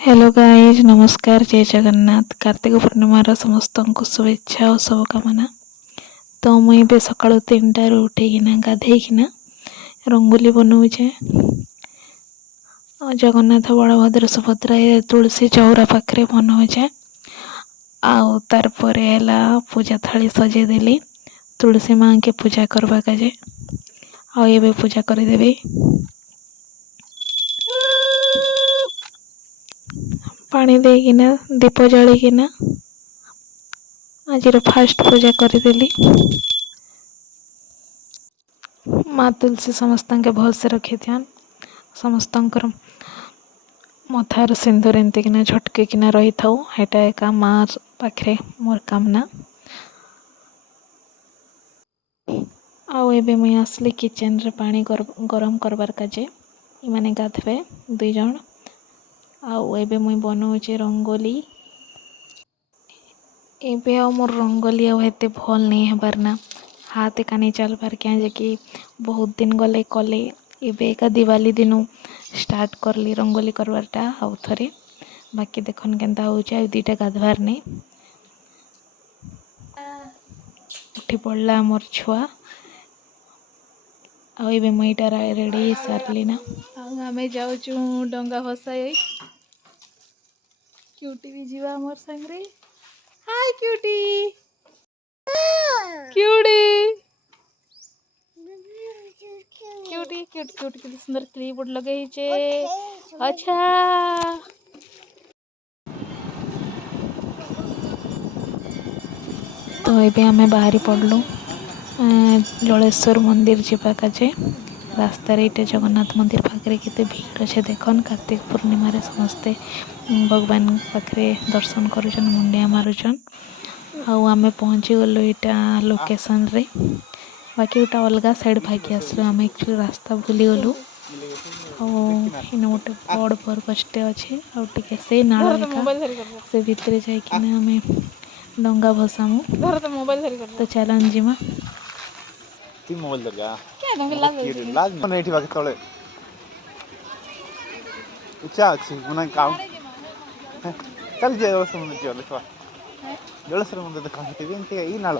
Hello guys, नमस्कार, जय जगन्नाथ। कार्तिक पूर्णिमार समस्त को शुभेच्छा और शुभकामना। तो मुझे सका 3टार उठेकिना गाधेकिना रंगोली बनाऊे। जगन्नाथ बलभद्र सुभद्रा तुलसी चौरा पाखे बनाऊे। तार पूजा थाली सजेदेली तुलसी माँ के पूजा करवा काजे आबे पूजा करदेवी। पानी देकिना दीप जलिकिना आज फास्ट पूजा करदेली। माँ तुलसी समस्त के भलसे रखी ध्यान समस्त मथार सिंदूर एंतिकिना झटकिना रही था। हेटा एका माँ पाखे मोर कामना। आबे मुई आसली किचन रे पानी गरम करबार काजे। इमाने गाधवे 2 जन। आबे मुई बनाऊे रंगोली। एबे मोर रंगोली हेते भल नहीं हेबार ना, हाथ एका नहीं चलबार क्या कि बहुत दिन गले कले। एबे एका दिवाली दिनू स्टार्ट करली रंगोली करवारटा आउ थरे। बाकी देखन केनता होचे। 2टा गाधवार नहीं उठी पड़ला मोर छुआ। आबे मुईटा रेडी सारली ना। आमे जाऊचु डंगा भसाई। क्यूटी भी जीवा मोर संगरे। Hi cutie cutie cutie cute cute कितनी सुंदर क्लिप लगे। अच्छा तो ये आम बाहरी पड़लु जलेश्वर मंदिर जावा काजे। रास्तार ये जगन्नाथ मंदिर पाखे केते भीड़ अच्छे देखन। कार्तिक पूर्णिमा रे समस्ते भगवान पाखे दर्शन करुचन, मुंडिया मारुचन। आम पहुँची गलु यहाँ लोकेशन रे। बाकी गोटा अलग साइड भागी आसलु। आम एक्चुअली रास्ता भूली गलु। इन गोटे बड़ बरगछटे अच्छे आउे से नाल से भितर जाइकिना आम डंगा भसामु। तो चलन जिमा मोबाइल दे लाज नहीं बाकी तले इच्छा अच्छी मना काम चल जाए जलेश्वर मंदिर देखा ई नाल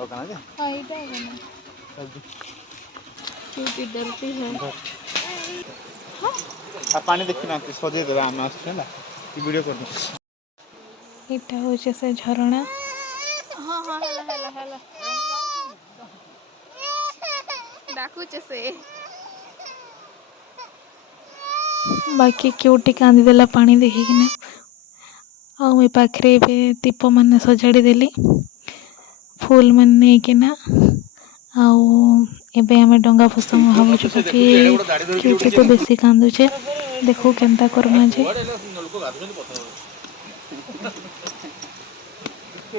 डरती है। पानी देखना सजे देवा आम आसना वीडियो कर इटा होचे से झरणा। हाँ हाँ हेला हेला हेला डाकुचे से बाकी क्यूटी कांदी देला पानी देखिकिना। आउ ए पाखरे भी दीप माने सजाड़ी देली फूल मन नहीं किना। आउ एबे आमे डंगा फसामु भावुछु। बाकी क्यूटी तो बेसी कांदुचे। देखो केनता करमा जे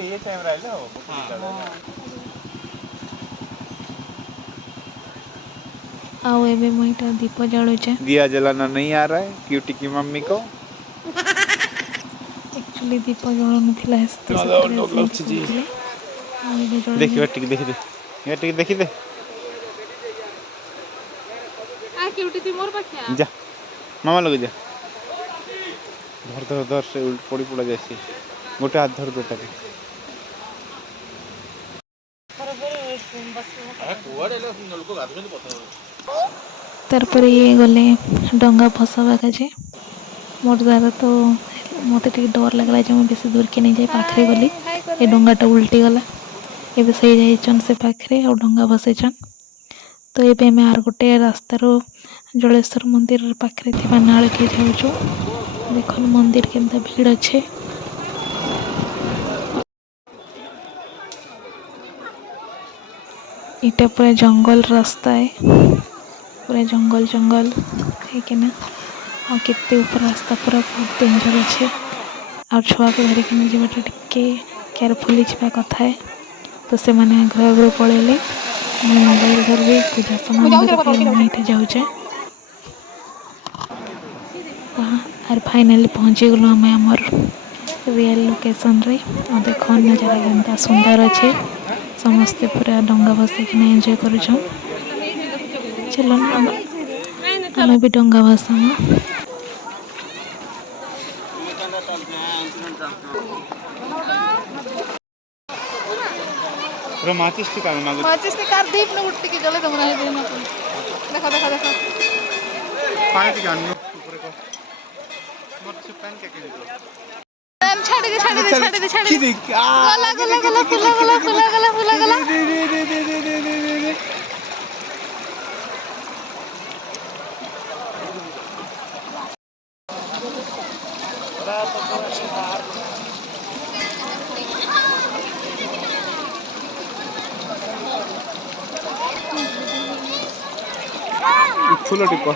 ये टाइम रहलो आओ एबे मोइटा दीप जळुचे। दिया जलाना नहीं आ रहा है क्यूटी की मम्मी को। एक्चुअली दीप जळु नथिला देखिए टिक देखि दे ये टिक देखि दे आ क्यूटी ती मोर पाखिया जा मामा लगे जा धर धर धर से उल्ट पड़ी पड़ा जैसे गोटे हाथ धर दो ताके तारपर ये गले डंगा फसावा काजे। मोर द्वारा तो मत डर लगला जो मैं बेसी दूर के नहीं जाए पाखरे गली ए डंगाटा उल्टी गला। एबे सही जाइछन से पाखरे और डंगा भसेछन। तो ये आम आर गोटे रास्तार जलेश्वर मंदिर पाखरे थी नाल के जाऊँ। देखन मंदिर केनता भीड़ अच्छे। इटा पूरा जंगल रास्ता है, पूरा जंगल जंगल है ना। और केते ऊपर रास्ता पूरा बहुत डेंजर अच्छे। और छुआ को धरिक जावाटा टिके केयरफुली जावा कथा है। तो से मैंने घर घर पलैले मोबाइल धरबी पूजा सामान जाऊे आर फाइनाली पहुँची गलु आम आमर रियल लोकेशन रे। और देख नजारा केनता सुंदर अच्छे। समस्ते पूरा डंगा भसाइकिना एंजॉय करुछन। चलो आमे भी डंगा भसामा। माचिस टिका माचिस ने कार दीप ने उठ के जले तुम रहे दिन में देखो देखो देखो पानी टिका अन्य ऊपर को मत से पैन क्या करें छाड़ दे छाड़ दे छाड़ दे छाड़ दे गला गला गला फुला गला फुला गला फुला गला फुल टिपा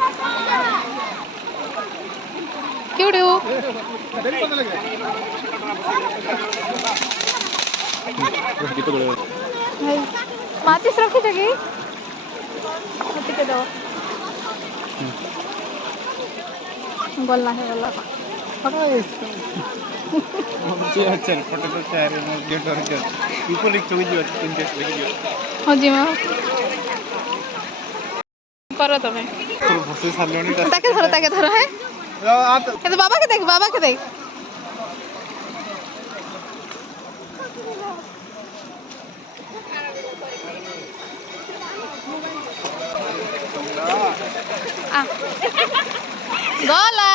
क्यों हो माचिस रखी जगह के दो गल्ला है गल्ला चल फोटो तो चाहे ना गेट और गेट ऊपर लिख चुकी जो इंटरेस्ट लगी जो हाँ जी माँ करो तुम्हें बसे सालोनी ताके धरो है ये तो बाबा के देख गला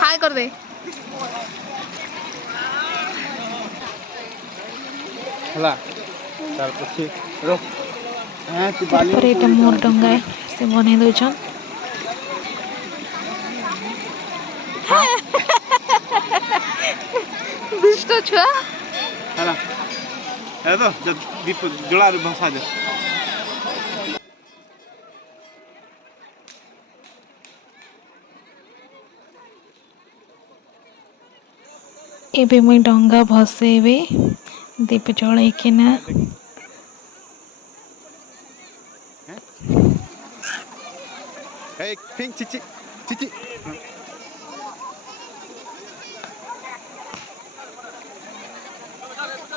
हाय कर दे हला तार पछी रो पर एटा मोर डंगा से बने दोचन दुष्ट छुआ हला ए तो जब दीप जुड़ा रे भसा दे एबे मुई डंगा भसेबे दीप जलैकिना ए पिंक चिची चिची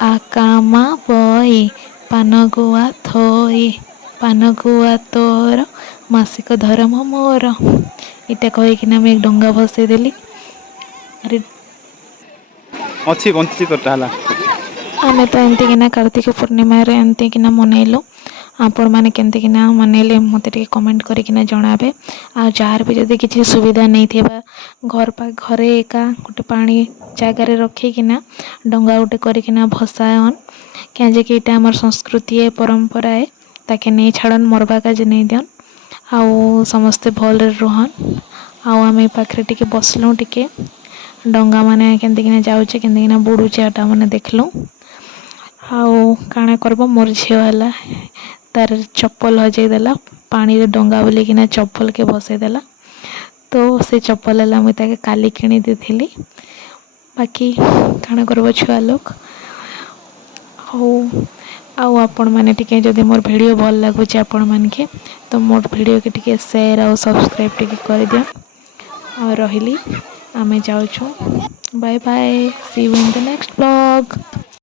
आकामा बई पानगुआ थई पानगुआ तोर मासिक धर्म मोर इटा कहीकिना मैं डंगा भसई देली अरे अच्छी बंची तो टाला आमे तो एमती किना कार्तिक पूर्णिमा रे एमती किना मनैलु आपण मैंने केमती किना मनैले मते टिके कमेंट करिकिना जणाबे आ जार भी जदि किछि सुविधा नहीं थिबा घरे एका गोटे पानी जगार रखिकिना डंगा गोटे करिकिना भसायन क्या जे कि इटा हमर संस्कृति है परंपरा है ताके नहीं छाड़न मरबा का जे नहीं दियन आउ समस्ते भल रहन आउ आमे पाखरे टिके बसलु टिके डंगा माने केमती किना जाउचे केमती किना बुडुचे आटा माने देखलु आउ काଣା करब मोर झील है तार चप्पल हजई देला पानी रे डंगा बोलिकिना चप्पल के बसई देला तो से चप्पल है मुझे ताके काली किणी देथिली बाकी काଣା करब छुआ लोग आउ आपण माने टिके जदि मोर वीडियो भल लागुचे आपण मानके तो मोर वीडियो के टिके शेयर और सब्सक्राइब टिके कर दिया और रहिली आमे जाउछु bye bye see you in the next blog.